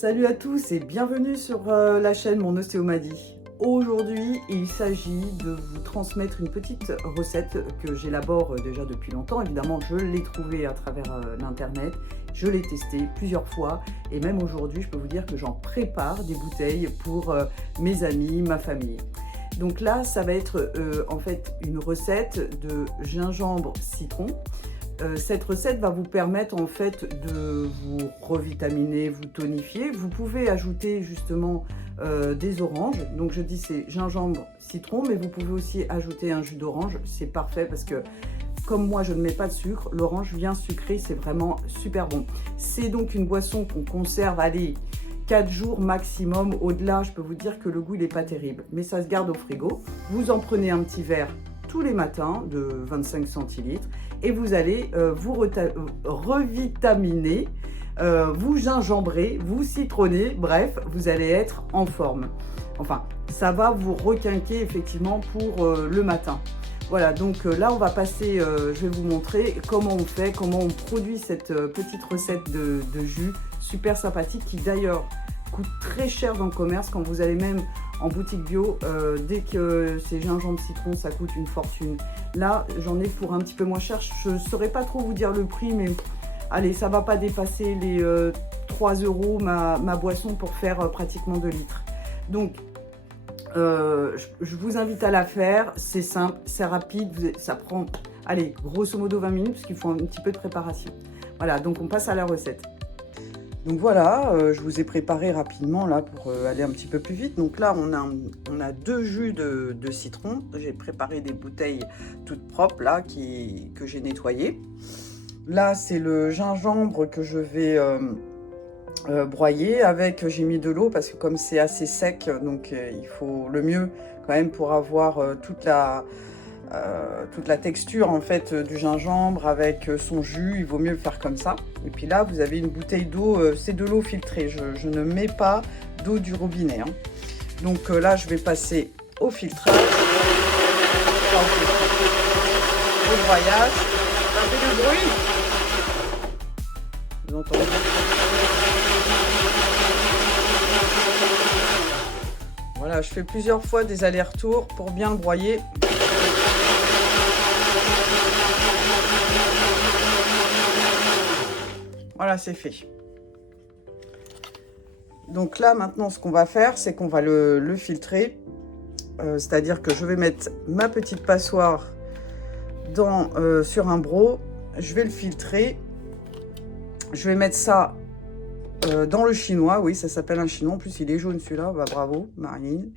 Salut à tous et bienvenue sur la chaîne Mon Ostéomadie. Aujourd'hui, il s'agit de vous transmettre une petite recette que j'élabore déjà depuis longtemps. Évidemment, je l'ai trouvée à travers l'internet, je l'ai testée plusieurs fois et même aujourd'hui, je peux vous dire que j'en prépare des bouteilles pour mes amis, ma famille. Donc là, ça va être en fait une recette de gingembre citron. Cette recette va vous permettre en fait de vous revitaminer, vous tonifier. Vous pouvez ajouter justement des oranges. Donc je dis c'est gingembre, citron, mais vous pouvez aussi ajouter un jus d'orange. C'est parfait parce que comme moi je ne mets pas de sucre, l'orange vient sucré, c'est vraiment super bon. C'est donc une boisson qu'on conserve, allez, 4 jours maximum. Au-delà, je peux vous dire que le goût il n'est pas terrible, mais ça se garde au frigo. Vous en prenez un petit verre tous les matins de 25 centilitres et vous allez vous revitaminer, vous gingembrer, vous citronner, bref, vous allez être en forme. Enfin, ça va vous requinquer effectivement pour le matin. Voilà, donc là on va passer, je vais vous montrer comment on fait, comment on produit cette petite recette de jus super sympathique qui d'ailleurs coûte très cher dans le commerce. Quand vous allez même en boutique bio, dès que c'est gingembre citron, ça coûte une fortune. Là, j'en ai pour un petit peu moins cher. Je ne saurais pas trop vous dire le prix, mais allez, ça ne va pas dépasser les 3 € ma boisson pour faire pratiquement 2 litres. Donc, je vous invite à la faire. C'est simple, c'est rapide. Ça prend, allez, grosso modo 20 minutes parce qu'il faut un petit peu de préparation. Voilà, donc on passe à la recette. Donc voilà, je vous ai préparé rapidement là pour aller un petit peu plus vite. Donc là, on a 2 jus de citron. J'ai préparé des bouteilles toutes propres là que j'ai nettoyées. Là, c'est le gingembre que je vais broyer avec. J'ai mis de l'eau parce que comme c'est assez sec, donc il faut le mieux quand même pour avoir toute la texture en fait du gingembre avec son jus. Il vaut mieux le faire comme ça. Et puis là vous avez une bouteille d'eau, c'est de l'eau filtrée, je ne mets pas d'eau du robinet hein. Donc là je vais passer au filtrage, au broyage. Ça fait du bruit, vous entendez? Voilà, je fais plusieurs fois des allers-retours pour bien le broyer. Voilà, c'est fait. Donc là, maintenant, ce qu'on va faire, c'est qu'on va le filtrer. C'est-à-dire que je vais mettre ma petite passoire sur un broc. Je vais le filtrer. Je vais mettre ça dans le chinois. Oui, ça s'appelle un chinois. En plus, il est jaune celui-là. Bah, bravo, Marine.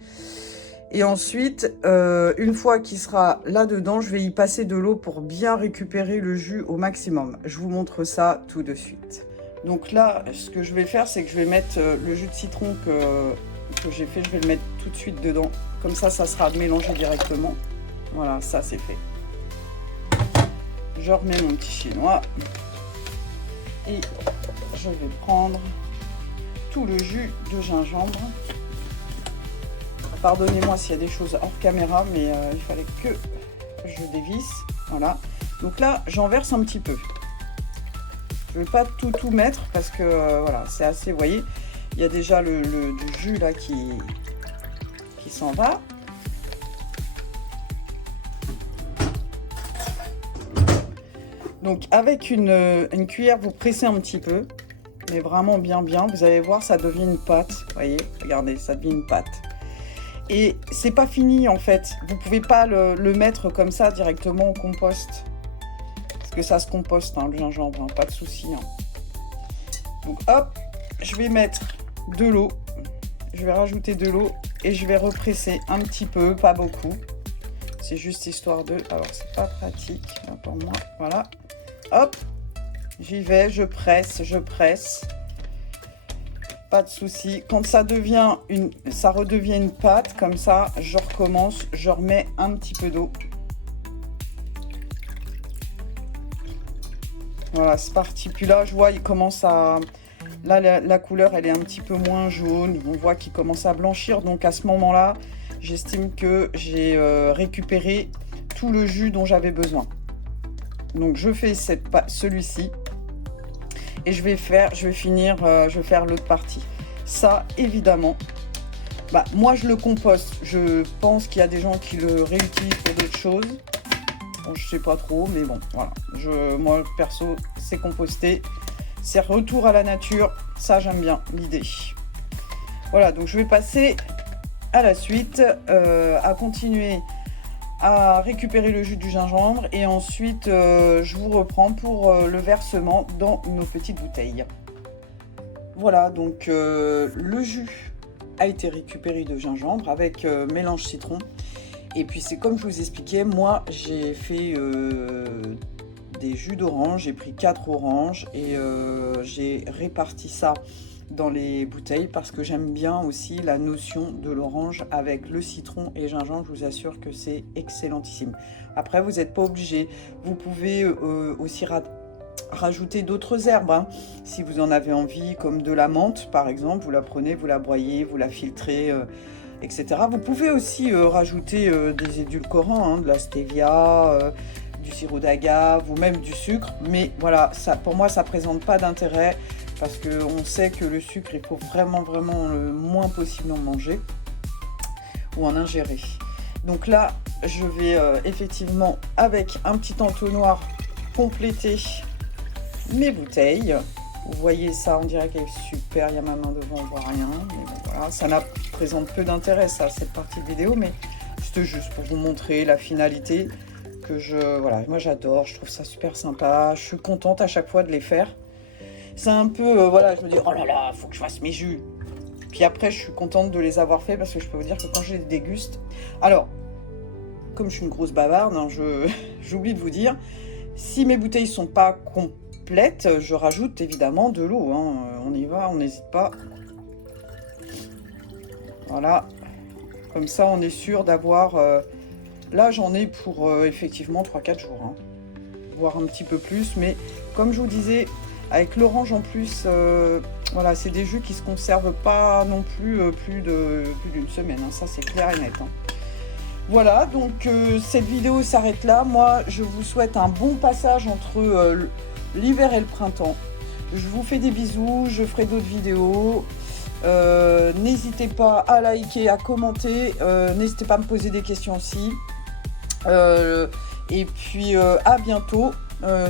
Et ensuite, une fois qu'il sera là-dedans, je vais y passer de l'eau pour bien récupérer le jus au maximum. Je vous montre ça tout de suite. Donc là, ce que je vais faire, c'est que je vais mettre le jus de citron que j'ai fait, je vais le mettre tout de suite dedans. Comme ça, ça sera mélangé directement. Voilà, ça c'est fait. Je remets mon petit chinois. Et je vais prendre tout le jus de gingembre. Pardonnez-moi s'il y a des choses hors caméra, mais il fallait que je dévisse. Voilà. Donc là, j'en verse un petit peu. Je ne vais pas tout mettre parce que voilà, c'est assez. Vous voyez, il y a déjà du jus là qui s'en va. Donc avec une cuillère, vous pressez un petit peu, mais vraiment bien. Vous allez voir, ça devient une pâte. Vous voyez, regardez, ça devient une pâte. Et c'est pas fini en fait, vous pouvez pas le mettre comme ça directement au compost. Parce que ça se composte hein, le gingembre, hein, pas de souci. Hein. Donc hop, je vais mettre de l'eau. Je vais rajouter de l'eau et je vais represser un petit peu, pas beaucoup. C'est juste histoire de... Alors c'est pas pratique là, pour moi, voilà. Hop, j'y vais, je presse. Pas de souci. Quand ça redevient une pâte, comme ça, je recommence, je remets un petit peu d'eau. Voilà, c'est parti. Puis là, je vois, il commence à... Là, la couleur, elle est un petit peu moins jaune. On voit qu'il commence à blanchir. Donc, à ce moment-là, j'estime que j'ai récupéré tout le jus dont j'avais besoin. Donc, je fais celui-ci. Et je vais faire l'autre partie. Ça, évidemment, bah, moi je le composte. Je pense qu'il y a des gens qui le réutilisent pour d'autres choses. Bon, je sais pas trop, mais bon, voilà. Moi, perso, c'est composté. C'est retour à la nature. Ça, j'aime bien l'idée. Voilà, donc je vais passer à la suite, à continuer à récupérer le jus du gingembre. Et ensuite, je vous reprends pour le versement dans nos petites bouteilles. Voilà, donc le jus a été récupéré de gingembre avec mélange citron. Et puis c'est comme je vous expliquais, moi j'ai fait des jus d'orange, j'ai pris 4 oranges et j'ai réparti ça dans les bouteilles parce que j'aime bien aussi la notion de l'orange avec le citron et gingembre. Je vous assure que c'est excellentissime. Après, vous n'êtes pas obligé, vous pouvez aussi rajouter d'autres herbes, hein, si vous en avez envie, comme de la menthe par exemple. Vous la prenez, vous la broyez, vous la filtrez, etc. Vous pouvez aussi rajouter des édulcorants, hein, de la stevia, du sirop d'agave ou même du sucre. Mais voilà, ça, pour moi, ça ne présente pas d'intérêt parce qu'on sait que le sucre, il faut vraiment le moins possible en manger ou en ingérer. Donc là, je vais effectivement, avec un petit entonnoir, compléter mes bouteilles. Vous voyez ça, on dirait qu'elle est super. Il y a ma main devant, on voit rien. Mais bon, voilà, ça présente peu d'intérêt, ça, cette partie de vidéo, mais c'était juste pour vous montrer la finalité que voilà, moi j'adore. Je trouve ça super sympa. Je suis contente à chaque fois de les faire. C'est un peu, voilà, je me dis, oh là là, faut que je fasse mes jus. Puis après, je suis contente de les avoir faits parce que je peux vous dire que quand je les déguste, alors, comme je suis une grosse bavarde, hein, j'oublie de vous dire, si mes bouteilles sont pas complètes, je rajoute évidemment de l'eau, hein. On y va, on n'hésite pas. Voilà, comme ça on est sûr d'avoir, là j'en ai pour effectivement 3-4 jours, hein, voire un petit peu plus, mais comme je vous disais, avec l'orange en plus, voilà, c'est des jus qui se conservent pas non plus plus d'une semaine, hein, ça c'est clair et net, hein. Voilà, donc cette vidéo s'arrête là. Moi, je vous souhaite un bon passage entre l'hiver et le printemps. Je vous fais des bisous, je ferai d'autres vidéos. N'hésitez pas à liker, à commenter. N'hésitez pas à me poser des questions aussi. Et puis, à bientôt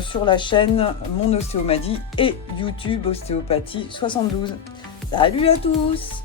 sur la chaîne Mon Ostéomadie et YouTube Ostéopathie 72. Salut à tous!